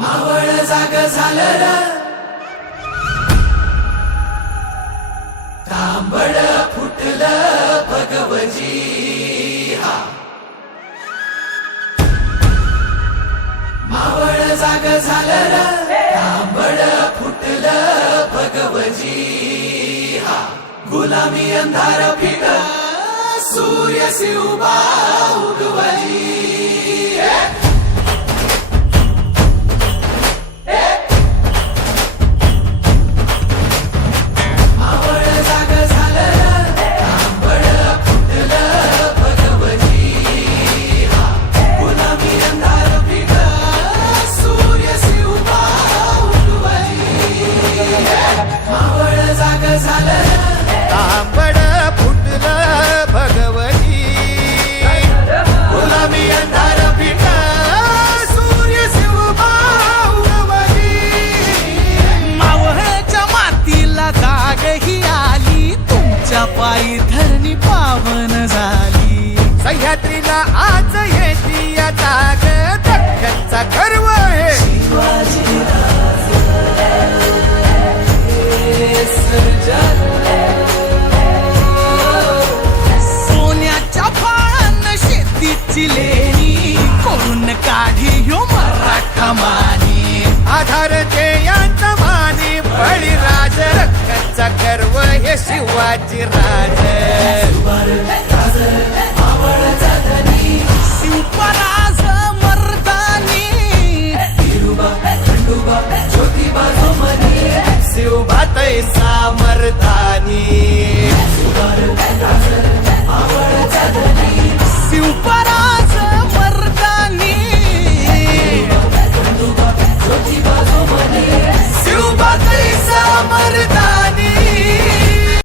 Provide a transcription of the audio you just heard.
मावळ जाग झालं र, तांबड फुटलं भगवजी हा. मावळ जाग झालं र, तांबड फुटलं भगवजी हा. गुलामी अंधार फिट, सूर्य शिवबा उगवली. तांबड फुटलं भगवती, गुलामी अंधार फिट, सूर्य शिवबा उगवली. मावळच्या मातीला जाग ही आली, तुमच्या पायी धरणी पावन झाली. सह्याद्रीला आज येती या जाग, दख्खनचा गर्व हे सोन्याच्या फाळानं शेतीची लेणी, करून काढी ह्यो मराठा मानी. आधार यांचा मानी, बळीराज रक्कनचा गर्व हे शिवाजी राज.